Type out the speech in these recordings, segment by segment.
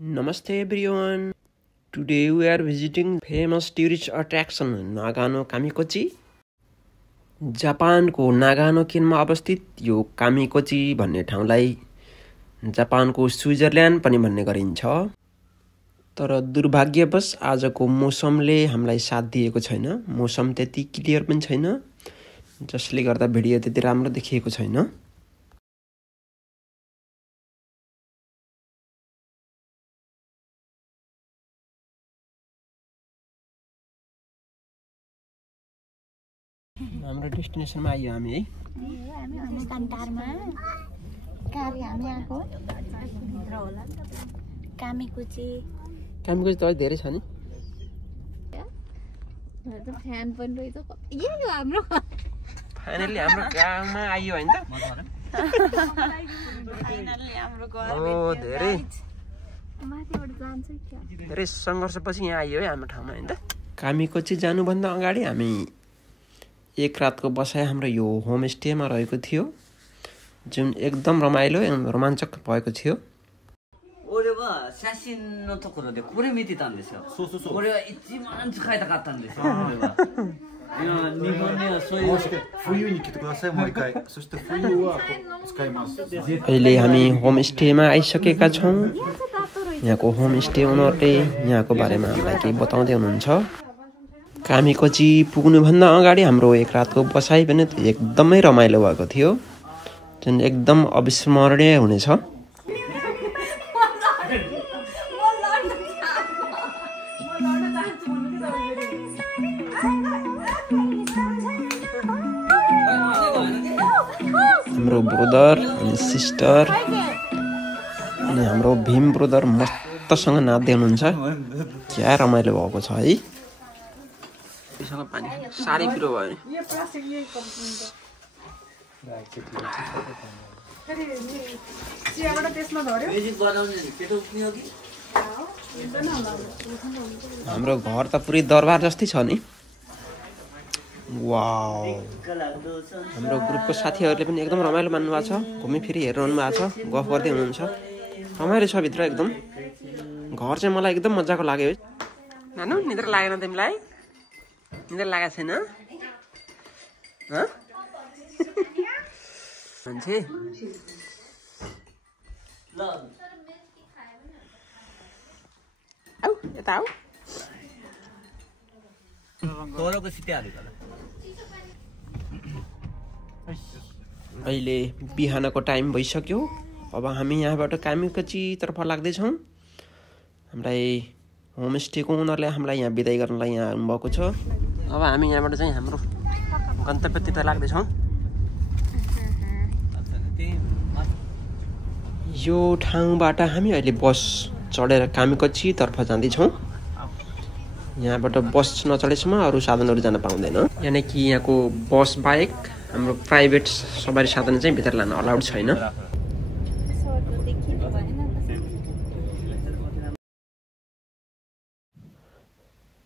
Namaste everyone. Today we are visiting famous tourist attraction Nagano Kamikochi. जापानको Nagano किनमा अवस्थित यो कामिकोची भन्ने ठाउँलाई जापानको स्विजरल्यान्ड पनि भन्ने गरिन्छ। तर दुर्भाग्यवश आजको मौसमले हामीलाई साथ दिएको छैन। मौसम त्यति क्लियर पनि छैन, जसले गर्दा भिडियो त्यति राम्रो देखिएको छैन। हाम्रो डेस्टिनेसनमा आइयो हामी है। हामी कान्टारमा गाडी हामी आएको भित्र होला कामिकोची त अझै धेरै छ नि। फ्यान पनि रहेछ यो हाम्रो फाइनली हाम्रो गाउँमा आइयो हैन त। फाइनली हाम्रो घर ओ धेरै माथिबाट जान्छ क्या। धेरै सङ्घर्षपछि यहाँ आइयो है हाम्रो ठाउँमा हैन त। कामिकोची जानुभन्दा अगाडि हामी एक रातको बसाइ हाम्रो यो होमस्टेमा रहेको थियो, जुन एकदम रमाइलो एवं रोमाञ्चक भएको थियो। 俺は写真のところでこれ見てたんですよ。俺は一番使いたかったんですよ。俺は。いや日本にはそういう冬に来てくださいもう一回。そして冬は使います。 अहिले हामी होमस्टेमा आइसकेका छौँ। यहाँको होमस्टे ओनरले यहाँको बारेमा हामीलाई केही बताउँदै हुनुहुन्छ। कामिकोची पुग्नुभन्दा अगाडि हाम्रो एक रातको बसाइ पनि एकदमै रमाइलो भएको थियो, जुन एकदम अविस्मरणीय हुनेछ। हाम्रो ब्रदर अनि सिस्टर अनि हाम्रो भीम ब्रदर मस्तसँग नाच्दै हुनुहुन्छ। क्या रमाइलो भएको छ है। सँग पानी साह्रै पिरो भयो। हाम्रो घर त पुरै दरबार जस्तै छ नि। वाउ, हाम्रो ग्रुपको साथीहरूले पनि एकदम रमाइलो मान्नु भएको छ। घुमिफिरी हेरिरहनु भएको छ, गफ गर्दै हुनुहुन्छ। रमाइलो छ भित्र एकदम। घर चाहिँ मलाई एकदम मजाको लाग्यो है। नानु निद्रा लागेन तिमीलाई? निद्रा लागेको छैन? मान्छे आऊ यता आऊ। अहिले बिहानको टाइम भइसक्यो। अब हामी यहाँबाट कामिकोची तर्फ लाग्दैछौँ। हामीलाई होमस्टेको ओनरले हामीलाई यहाँ बिदाई गर्नलाई यहाँ आउनुभएको छ। अब हामी यहाँबाट चाहिँ हाम्रो गन्तव्यतिर लाग्दैछौँ। यो ठाउँबाट हामी अहिले बस चढेर कामिकोची तर्फ जाँदैछौँ। यहाँबाट बस नचढेसम्म अरू साधनहरू जान पाउँदैन। यानि कि यहाँको बस बाहेक हाम्रो प्राइभेट सवारी साधन चाहिँ भित्र लान अलाउड छैन।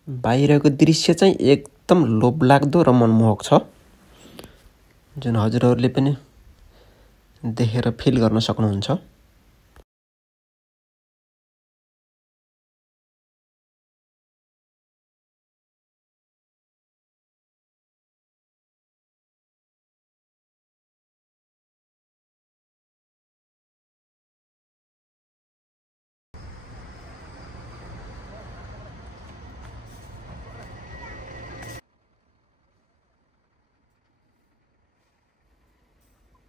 बाहिरको दृश्य चाहिँ एकदम लोभलाग्दो र मनमोहक छ, जुन हजुरहरूले पनि देखेर फिल गर्न सक्नुहुन्छ।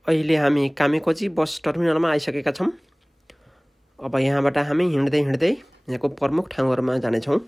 अहिले हामी कामिकोची बस टर्मिनलमा आइसकेका छौँ। अब यहाँबाट हामी हिँड्दै हिँड्दै यहाँको प्रमुख ठाउँहरूमा जानेछौँ।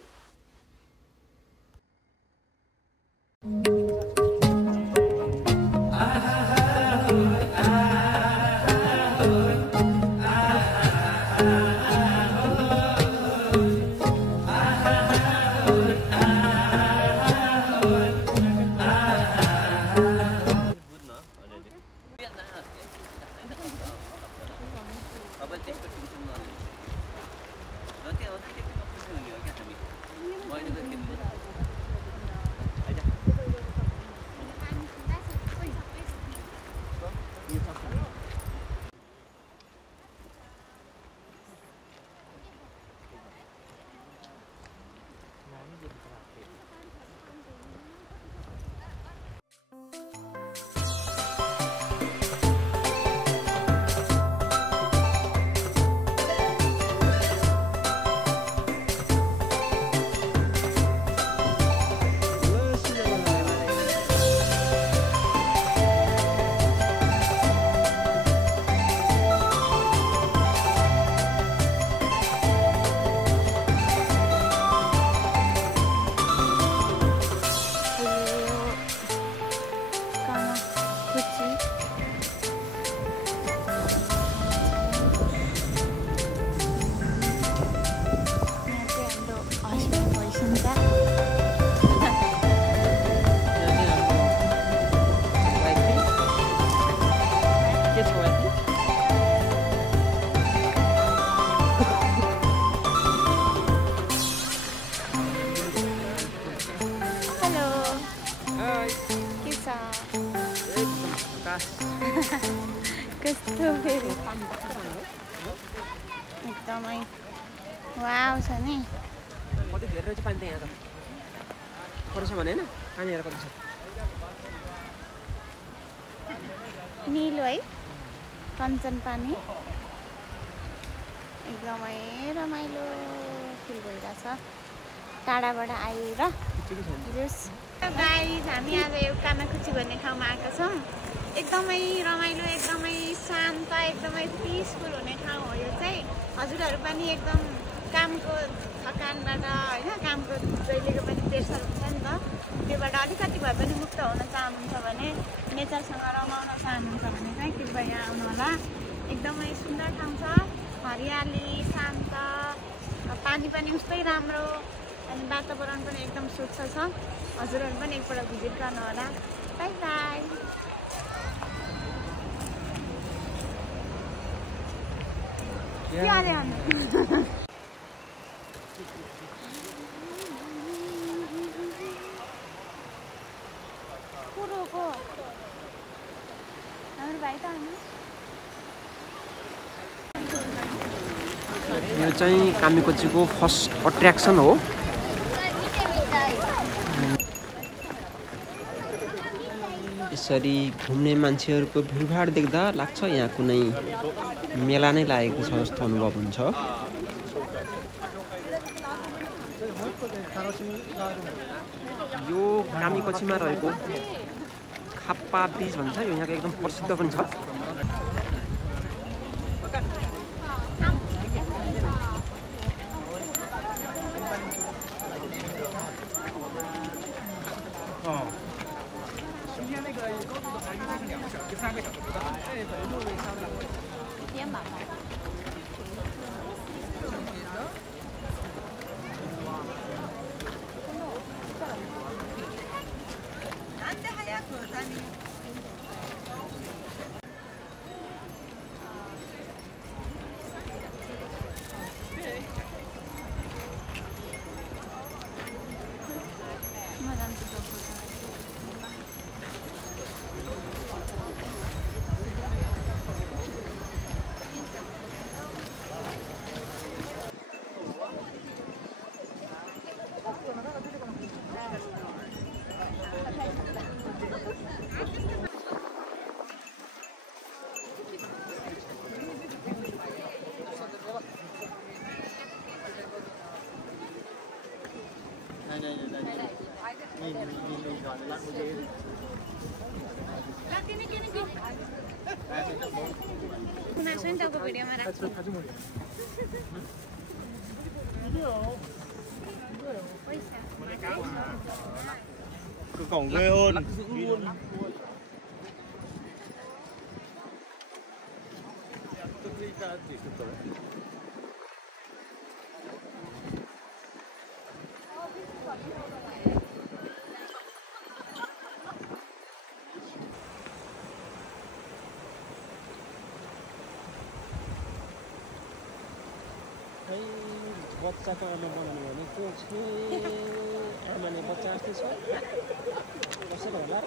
एकदमै वाउ छ नि कति धेरै रहेछ पानी त यहाँ त परेछ भने हैन पानी हेर कति छ निलो है कञ्चन पानी एकदमै रमाइलो फिल भइरहेछ टाढाबाट आएर गाइज हामी आज एउटा कामाकुची भन्ने ठाउँमा आएका छौँ एकदमै रमाइलो एकदमै शान्त एकदमै पिसफुल हुने ठाउँ हो यो चाहिँ हजुरहरू पनि एकदम कामको थकानबाट होइन कामको जहिलेको पनि प्रेसर हुन्छ नि त त्योबाट अलिकति भए पनि मुक्त हुन चाहनुहुन्छ भने नेचरसँग रमाउन चाहनुहुन्छ भने चाहिँ कृपया यहाँ आउनुहोला एकदमै सुन्दर ठाउँ छ हरियाली शान्त पानी पनि उस्तै राम्रो अनि वातावरण पनि एकदम स्वच्छ छ हजुरहरू पनि एकपल्ट भिजिट गर्नुहोला बाई बाई कुरोको हाम्रो भाइ त यो चाहिँ कामीकोचीको फर्स्ट अट्र्याक्सन हो यसरी घुम्ने मान्छेहरूको भिडभाड देख्दा लाग्छ यहाँ कुनै मेला नै लागेको छ जस्तो अनुभव हुन्छ यो कामीकोचीमा रहेको खाप्पा ब्रिज भन्छ यो यहाँको एकदम प्रसिद्ध पनि छ Cửa cổng ghê hơn. बच्चाको आमा बनाउनु भनेको आमाले बच्चा जस्तै छ कसरी होला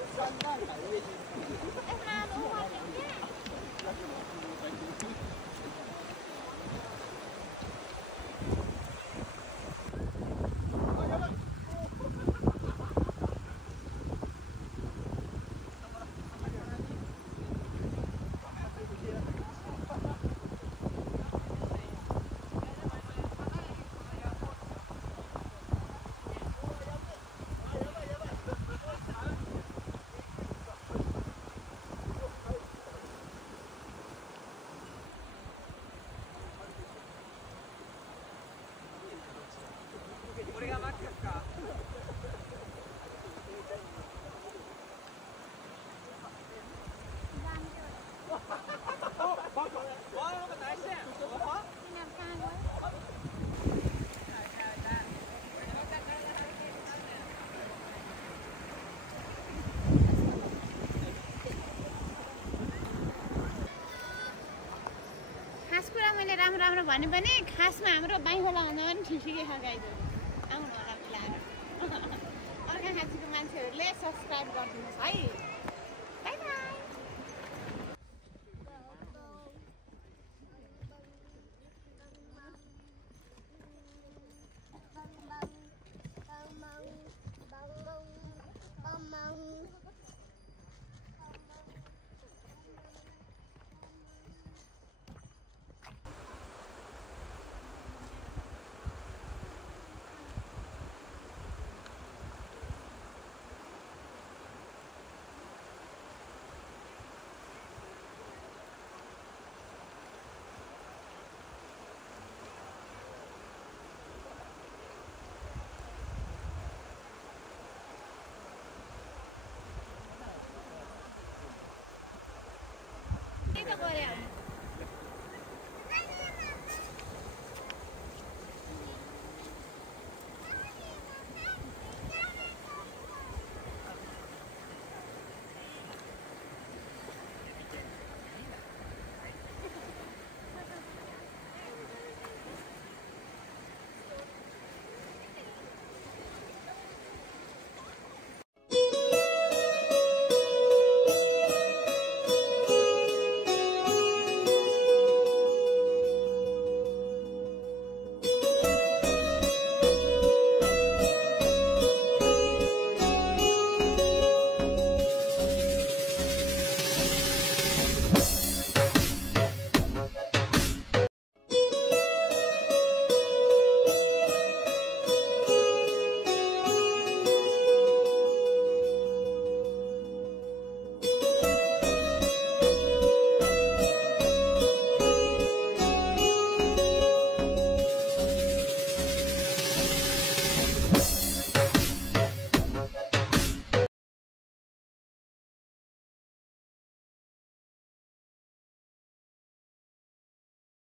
मैले राम्रो भने पनि खासमा हाम्रो बाइखोला भन्दा पनि ठिकै छ गाइजहरू आउनु होला मिलाएर अर्का खाँचीको मान्छेहरूले सब्सक्राइब गरिदिनुहोस् है बाई बाई त गऱ्यो